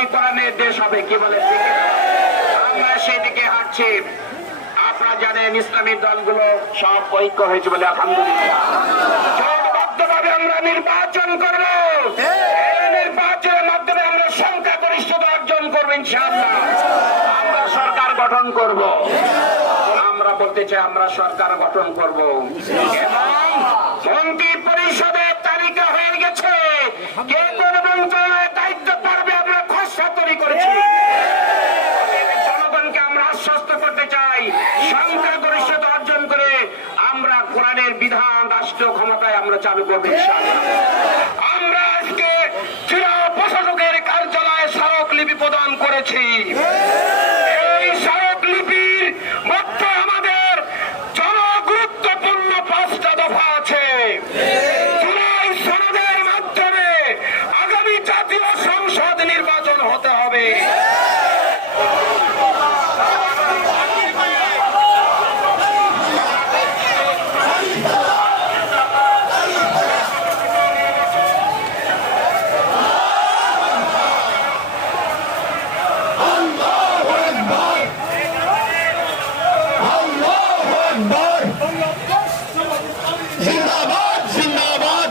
একটি কোরআনের দেশ হবে, কি বলে? আমরা সেদিকে হাঁটছি। আপনারা জানেন, ইসলামী দলগুলো সব ঐক্য হয়েছে বলে আলহামদুলিল্লাহ। আমরা নির্বাচন করব। আমরা সরকার গঠন করব। আমরা বলতে চাই, আমরা সরকার গঠন করব। এবং মন্ত্রী পরিষদের তালিকা হয়ে গেছে। কে আমরা তৈরি করেছি জনগণকে আমরা আশ্বস্ত করতে চাই, সংখ্যা গরিষ্ঠতা অর্জন করে আমরা কোরআনের বিধান, রাষ্ট্র ক্ষমতায় আমরা চালু করব। আমরা আজকে জেলা প্রশাসকের কার্যালয়ে স্মারকলিপি প্রদান করেছি এই স্মারকলিপির মধ্যে আমাদের জনগুরুত্বপূর্ণ পাঁচটা দফা আছে জুলাই সনদের মাধ্যমে আগামী জাতীয় সংসদ নির্বাচন হতে হবে জিন্দাবাদ জিন্দাবাদ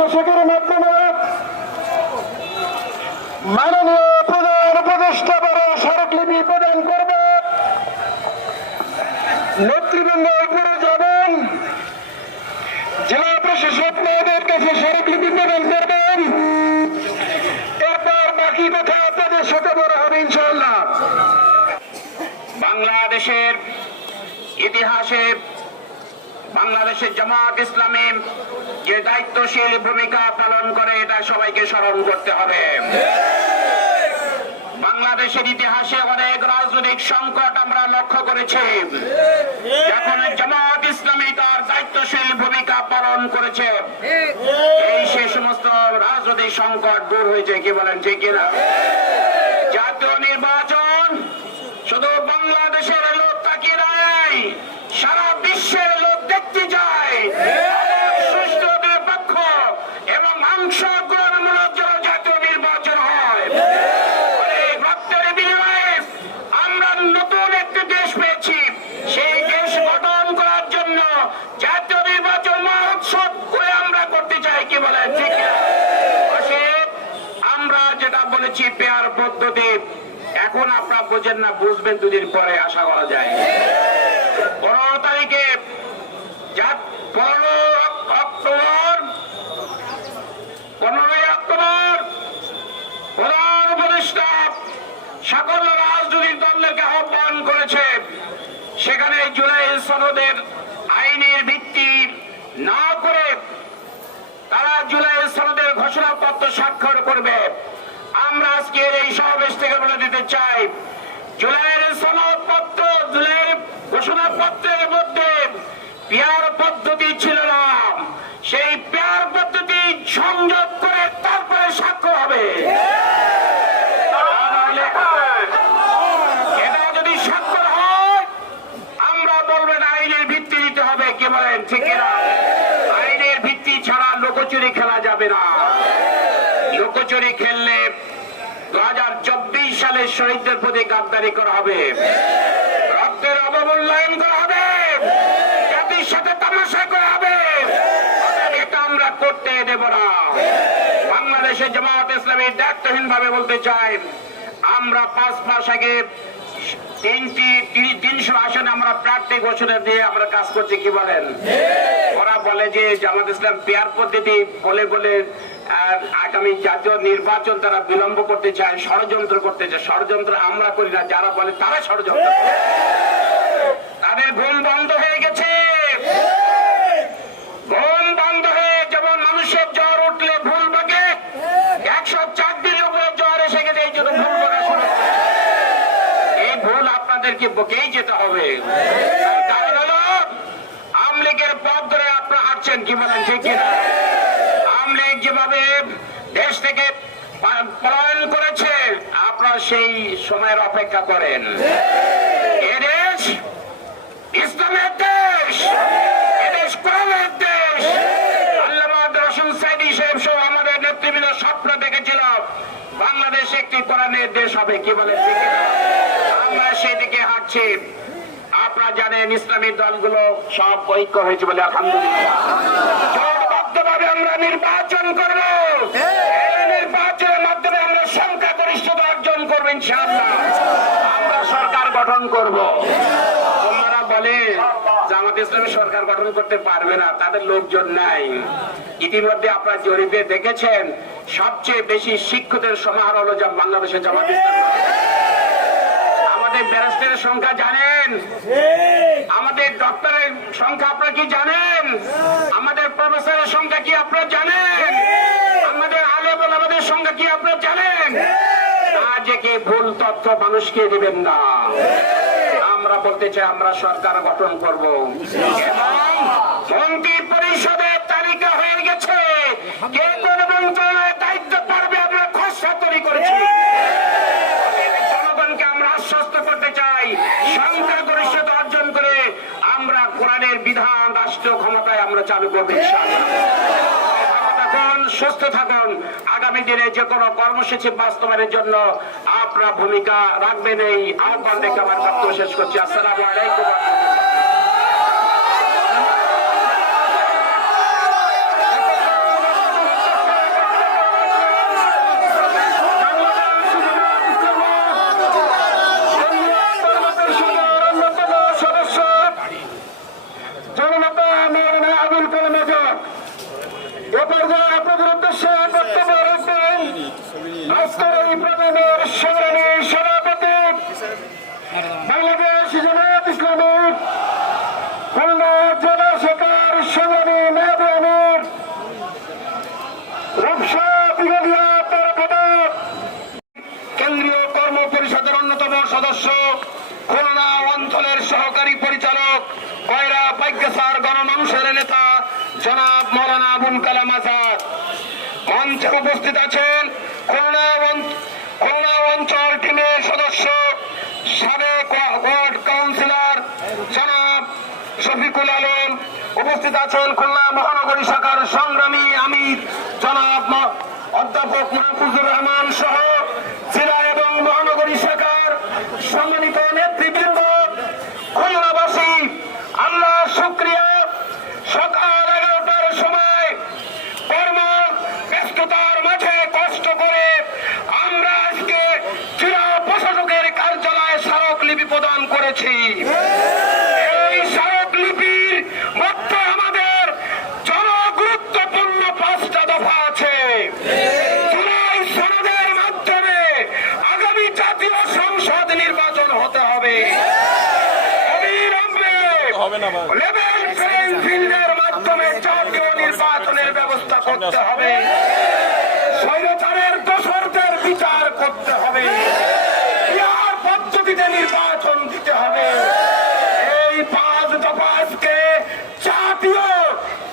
প্রশাসকের মাধ্যমে মাননীয় প্রধান উপদেষ্টা বড় স্মারকলিপি প্রদান করব। নেতৃবৃন্দ উপরে যাবেন। জেলা প্রশাসক মহোদয়ের কাছে স্মারকলিপি প্রদান করবেন। এরপর বাকি কথা আপনাদের সাথে বড় হবে ইনশাআল্লাহ। বাংলাদেশের ইতিহাসে বাংলাদেশের জামাত ইসলামী যে দায়িত্বশীল ভূমিকা পালন করে, এটা সবাইকে স্মরণ করতে হবে। বাংলাদেশের ইতিহাসে অনেক রাজনৈতিক সংকট আমরা লক্ষ্য করেছি। এখন জামাত ইসলামী তার দায়িত্বশীল ভূমিকা পালন করেছে, এই সে সমস্ত রাজনৈতিক সংকট দূর হয়েছে, কি বলেন, ঠিক কিনা? জাতীয় নির্বাচন শুধু বাংলাদেশের লোক তাকিয়ে নাই, সারা বিশ্বের লোক দেখতে চায় সুষ্ঠু বলেছি পেয়ার পদ্ধতি এখন আপনারা বোঝেন না, বুঝবেন দুদিন পরে আশা করা যায়। পনেরো তারিখে পনেরো অক্টোবর, পনেরোই অক্টোবর, প্রধান উপদেষ্টা সকল রাজনৈতিক দলকে আহ্বান করেছে। সেখানে জুলাই সনদের আইনের ভিত্তি না করে তারা জুলাই সনদের ঘোষণাপত্র স্বাক্ষর করবে। আমরা আজকের এই সমাবেশ থেকে বলে দিতে চাই পদ্ধতি ছিল না। সেই পেয়ার পদ্ধতি সংযোগ করে তারপরে স্বাক্ষর হবে। আইনের ভিত্তি খেলা যাবে না। শহীদদের প্রতি গাদ্দারি করা হবে। রক্তের অবমূল্যায়ন করা হবে। সাথে তামাশা করা হবে। এটা আমরা করতে দেব না। বাংলাদেশের জামাত ইসলামী দায়িত্বহীন ভাবে বলতে চাই, আমরা পাঁচ মাস আগে তিনটি তিনশো আমরা প্রার্থী ঘোষণা দিয়ে আমরা কাজ করছি, কি বলেন? ওরা বলে যে জামাত ইসলাম পেয়ার পদ্ধতি বলে বলে আগামী জাতীয় নির্বাচন তারা বিলম্ব করতে চায়, ষড়যন্ত্র করতে চায়। ষড়যন্ত্র আমরা করি না, যারা বলে তারা ষড়যন্ত্র তাদের ঘুম বন্ধ হয়ে গেছে ঘুম বন্ধ হয়ে যেমন মানুষের জ্বর উঠলে ভুল বকে একশো চার দিনের উপরে জ্বর এসে গেছে এই জন্য ভুল বকা শুরু হচ্ছে। এই ভুল আপনাদেরকে বকেই যেতে হবে। কারণ হলো পথ ধরে হাঁটছেন কি বলেন ঠিক কিনা? যেভাবে দেশ থেকে পলায়ন করেছে, আপনারা সেই সময়ের অপেক্ষা করেন। এদেশ ইসলামের দেশ এদেশ কোরআনের দেশ। আল্লামা রসুল সাইদি সাহেব সহ আমাদের নেতৃবৃন্দ স্বপ্ন দেখেছিল, বাংলাদেশ একটি কোরআনের দেশ হবে কি বলে ঠিক কিনা? আমরা সেদিকে হাঁটছি। আপনারা জানেন, ইসলামী দলগুলো সব ঐক্য হয়েছে বলে আলহামদুলিল্লাহ। আমরা নির্বাচন করব। তাদের লোকজন নাই। ইতিমধ্যে আপনারা জরিপে দেখেছেন, সবচেয়ে বেশি শিক্ষকদের সমাহার হলো যা বাংলাদেশের জামাত ইসলামী ব্যারিস্টারের সংখ্যা জানেন? আমাদের ডক্টরের সংখ্যা আপনারা কি জানেন? আমাদের প্রফেসরের সংখ্যা কি আপনারা জানেন? আমাদের আলেবল আমাদের সংখ্যা কি আপনারা জানেন? আজকে ভুল তথ্য মানুষকে দিবেন না। আমরা বলতে চাই আমরা সরকার গঠন করব। এবং মন্ত্রী পরিষদের তালিকা হয়ে গেছে। কে কোন দায়িত্ব পারবে আমরা খসড়া তৈরি করেছি জনগণকে আমরা আশ্বস্ত করতে চাই সংখ্যা গরিষ্ঠতা অর্জন করে আমরা কোরআনের বিধান রাষ্ট্র ক্ষমতায় আমরা চালু করব সুস্থ থাকুন। আগামী দিনে যে কোনো কর্মসূচি বাস্তবায়নের জন্য আপনার ভূমিকা রাখবেন এই আহ্বান রেখে আমার বক্তব্য শেষ করছি। আসসালামু আলাইকুম ওয়া রাহমাতুল্লাহ। সদস্য জননেতা মৌলানা আবুল কালাম আজাদ এ পর্যায়ে আপনাদের উদ্দেশ্যে বক্তব্য রাখবেন আজকের এই প্রোগ্রামের সংগ্রামী সভাপতি বাংলাদেশ জামায়াত ইসলামী খুলনা জেলা শাখার সংগ্রামী মেয়াদী আমির রূপসা বিরোধীরা পরপদক কেন্দ্রীয় কর্ম পরিষদের অন্যতম সদস্য খুলনা অঞ্চলের সহকারী পরিচালক কয়রা পাইকেসার গণমানুষের নেতা জনাব মৌলানা আবুল কালাম আজাদ। মঞ্চে উপস্থিত আছেন খুলনা অঞ্চল টিমের সদস্য, সাবেক ওয়ার্ড কাউন্সিলর জনাব শফিকুল আলম। উপস্থিত আছেন খুলনা মহানগরী শাখার সংগ্রামী আমির জনাব অধ্যাপক মাহফুজুর রহমান সহ জেলা এবং মহানগরী শাখার সম্মানিত নেতৃবৃন্দ খুলনাবাসী আল্লাহ শুক্রিয়া সকাল এগারোটার সময় কর্ম ব্যস্ততার মাঝে কষ্ট করে আমরা করেছি এই স্মারকলিপির মধ্যে আমাদের জনগুরুত্বপূর্ণ পাঁচটা দফা আছে জুলাই সনদের মাধ্যমে আগামী জাতীয় সংসদ নির্বাচন হতে হবে অবিলম্বে লেভেল প্লেইং ফিল্ডের মাধ্যমে জাতীয় নির্বাচনের ব্যবস্থা করতে হবে। স্বৈরাচারের দোষরদের বিচার করতে হবে। পদ্ধতিতে নির্বাচন দিতে হবে। এই পাঁচ দফা আজকে জাতীয়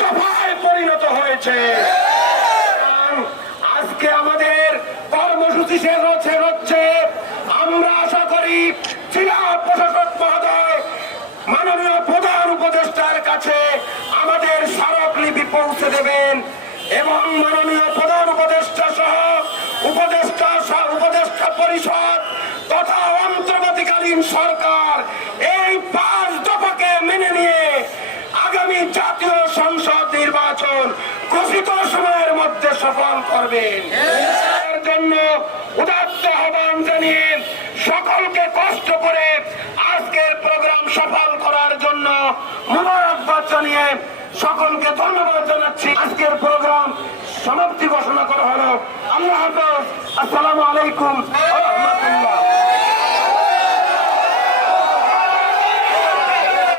দফায় পরিণত হয়েছে। আজকে আমাদের কর্মসূচি শেষ হচ্ছে হচ্ছে। আমরা আশা করি জেলা প্রশাসক মহোদয়, মাননীয় প্রধান উপদেষ্টার কাছে আমাদের স্মারকলিপি পৌঁছে দেবেন। এবং মাননীয় প্রধান উপদেষ্টা সহ উপদেষ্টা উপদেষ্টা পরিষদ তথা অন্তর্বর্তীকালীন সরকার এই পাঁচ দফাকে মেনে নিয়ে আগামী জাতীয় সংসদ নির্বাচন ঘোষিত সময়ের মধ্যে সফল করবেন। এর জন্য উদাত্ত আহ্বান জানিয়ে সকলকে কষ্ট করে আজকের প্রোগ্রাম সফল করার জন্য মোবারকবাদ জানিয়ে সকলকে ধন্যবাদ জানাচ্ছি। আজকের প্রোগ্রাম সমাপ্তি ঘোষণা করা হলো। আল্লাহ হাফেজ। আসসালামু আলাইকুম।